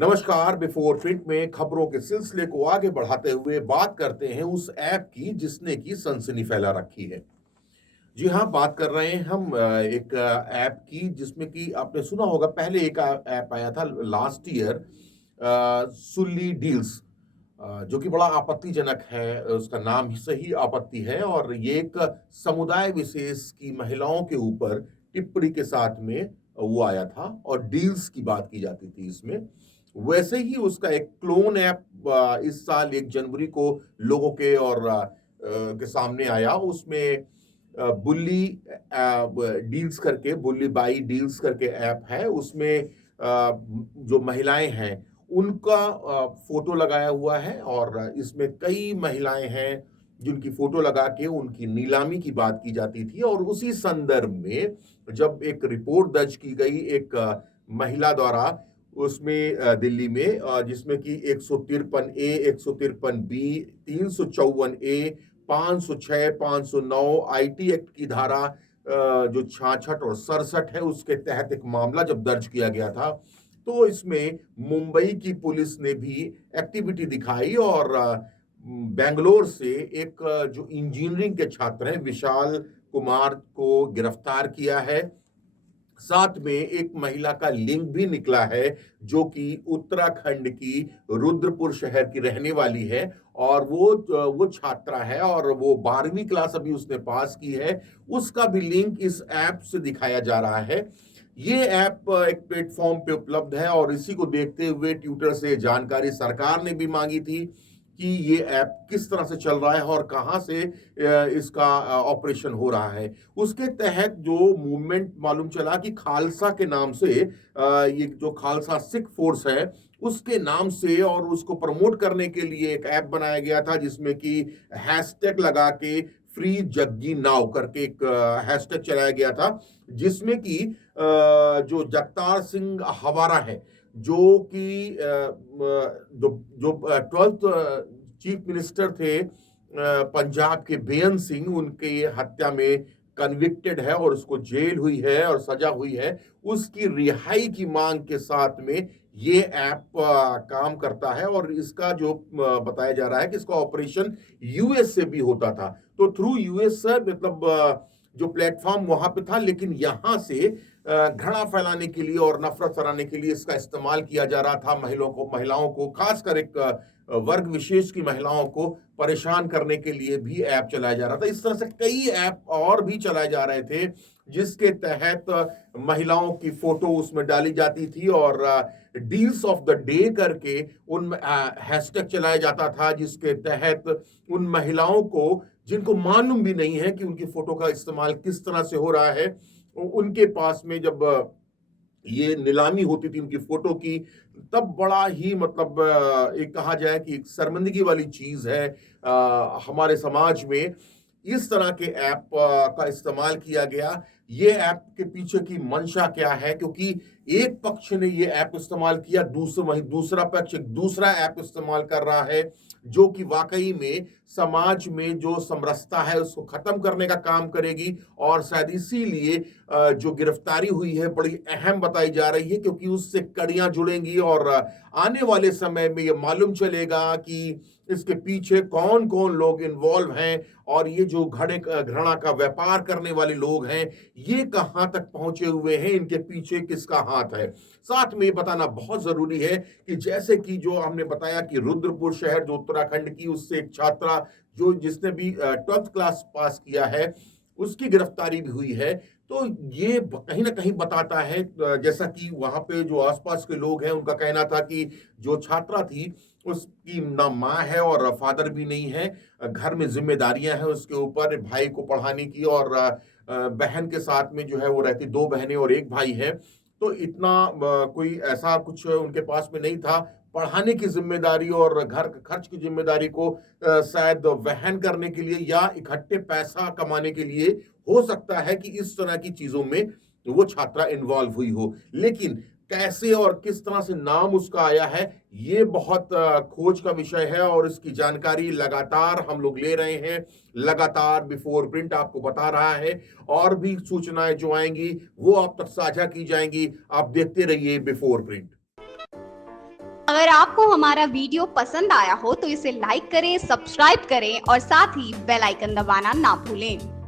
नमस्कार। Before print में खबरों के सिलसिले को आगे बढ़ाते हुए बात करते हैं उस ऐप की जिसने की सनसनी फैला रखी है। जी हाँ, बात कर रहे हैं हम एक ऐप की जिसमें कि आपने सुना होगा। पहले एक ऐप आया था लास्ट ईयर, सुल्ली डील्स, जो कि बड़ा आपत्तिजनक है। उसका नाम ही सही आपत्ति है और ये एक समुदाय विशेष की महिलाओं के ऊपर टिप्पणी के साथ में वो आया था और डील्स की बात की जाती थी इसमें। वैसे ही उसका एक क्लोन ऐप इस साल 1 जनवरी को लोगों के और के सामने आया। उसमें बुल्ली डील्स करके, बुल्ली बाई डील्स करके ऐप है। उसमें जो महिलाएं हैं उनका फोटो लगाया हुआ है और इसमें कई महिलाएं हैं जिनकी फोटो लगा के उनकी नीलामी की बात की जाती थी। और उसी संदर्भ में जब एक रिपोर्ट दर्ज की गई एक महिला द्वारा, उसमें दिल्ली में, जिसमें कि 153 ए, 153 बी, 354 ए, 506, 509 आईटी एक्ट की धारा जो 66 और 67 है उसके तहत एक मामला जब दर्ज किया गया था, तो इसमें मुंबई की पुलिस ने भी एक्टिविटी दिखाई और बेंगलोर से एक जो इंजीनियरिंग के छात्र हैं विशाल कुमार को गिरफ्तार किया है। साथ में एक महिला का लिंक भी निकला है जो कि उत्तराखंड की रुद्रपुर शहर की रहने वाली है और वो छात्रा है और वो 12वीं क्लास अभी उसने पास की है। उसका भी लिंक इस ऐप से दिखाया जा रहा है। ये ऐप एक प्लेटफॉर्म पे उपलब्ध है और इसी को देखते हुए ट्विटर से जानकारी सरकार ने भी मांगी थी कि ये ऐप किस तरह से चल रहा है और कहाँ से इसका ऑपरेशन हो रहा है। उसके तहत जो मूवमेंट मालूम चला कि खालसा के नाम से, ये जो खालसा सिख फोर्स है उसके नाम से, और उसको प्रमोट करने के लिए एक ऐप बनाया गया था जिसमें कि हैशटैग लगा के फ्री जग्गी नाव करके एक हैशटैग चलाया गया था, जिसमें कि जो जगतार सिंह हवारा है, जो कि जो जो 12th चीफ मिनिस्टर थे पंजाब के बेअंत सिंह, उनके हत्या में कन्विक्टेड है और उसको जेल हुई है और सजा हुई है। उसकी रिहाई की मांग के साथ में ये ऐप काम करता है और इसका जो बताया जा रहा है कि इसका ऑपरेशन यूएस से भी होता था। तो थ्रू यूएस से मतलब जो प्लेटफॉर्म वहां पे था, लेकिन यहां से घृणा फैलाने के लिए और नफरत फैलाने के लिए इसका इस्तेमाल किया जा रहा था। महिलाओं को खासकर एक वर्ग विशेष की महिलाओं को परेशान करने के लिए भी ऐप चलाया जा रहा था। इस तरह से कई ऐप और भी चलाए जा रहे थे जिसके तहत महिलाओं की फोटो उसमें डाली जाती थी और डील्स ऑफ द डे करके उन हैशटैग चलाया जाता था, जिसके तहत उन महिलाओं को जिनको मालूम भी नहीं है कि उनकी फोटो का इस्तेमाल किस तरह से हो रहा है, उनके पास में जब ये नीलामी होती थी उनकी फोटो की, तब बड़ा ही मतलब एक कहा जाए कि एक शर्मिंदगी वाली चीज है हमारे समाज में इस तरह के ऐप का इस्तेमाल किया गया। ये ऐप के पीछे की मंशा क्या है, क्योंकि एक पक्ष ने ये ऐप इस्तेमाल किया, वहीं दूसरा पक्ष एक दूसरा ऐप इस्तेमाल कर रहा है जो कि वाकई में समाज में जो समरसता है उसको खत्म करने का काम करेगी। और शायद इसीलिए जो गिरफ्तारी हुई है बड़ी अहम बताई जा रही है, क्योंकि उससे कड़ियां जुड़ेंगी और आने वाले समय में ये मालूम चलेगा कि इसके पीछे कौन कौन लोग इन्वॉल्व हैं और ये जो घृणा का व्यापार करने वाले लोग हैं ये कहां तक पहुंचे हुए हैं, इनके पीछे किसका हाथ है। साथ में ये बताना बहुत जरूरी है कि जैसे कि जो हमने बताया कि रुद्रपुर शहर जो उत्तराखंड की, उससे एक छात्रा जो जिसने भी 12th क्लास पास किया है उसकी गिरफ्तारी भी हुई है। तो ये कहीं ना कहीं बताता है, जैसा कि वहां पे जो आसपास के लोग हैं उनका कहना था कि जो छात्रा थी उसकी ना माँ है और फादर भी नहीं है, घर में जिम्मेदारियां हैं उसके ऊपर, भाई को पढ़ाने की, और बहन के साथ में जो है वो रहती, 2 बहनें और 1 भाई है। तो इतना कोई ऐसा कुछ उनके पास में नहीं था। पढ़ाने की जिम्मेदारी और घर खर्च की जिम्मेदारी को शायद वहन करने के लिए या इकट्ठे पैसा कमाने के लिए हो सकता है कि इस तरह की चीजों में वो छात्रा इन्वॉल्व हुई हो। लेकिन कैसे और किस तरह से नाम उसका आया है ये बहुत खोज का विषय है और इसकी जानकारी लगातार हम लोग ले रहे हैं। लगातार बिफोर प्रिंट आपको बता रहा है और भी सूचनाएं जो आएंगी वो आप तक साझा की जाएंगी। आप देखते रहिए बिफोर प्रिंट। अगर आपको हमारा वीडियो पसंद आया हो तो इसे लाइक करें, सब्सक्राइब करें और साथ ही बेल आइकन दबाना ना भूलें।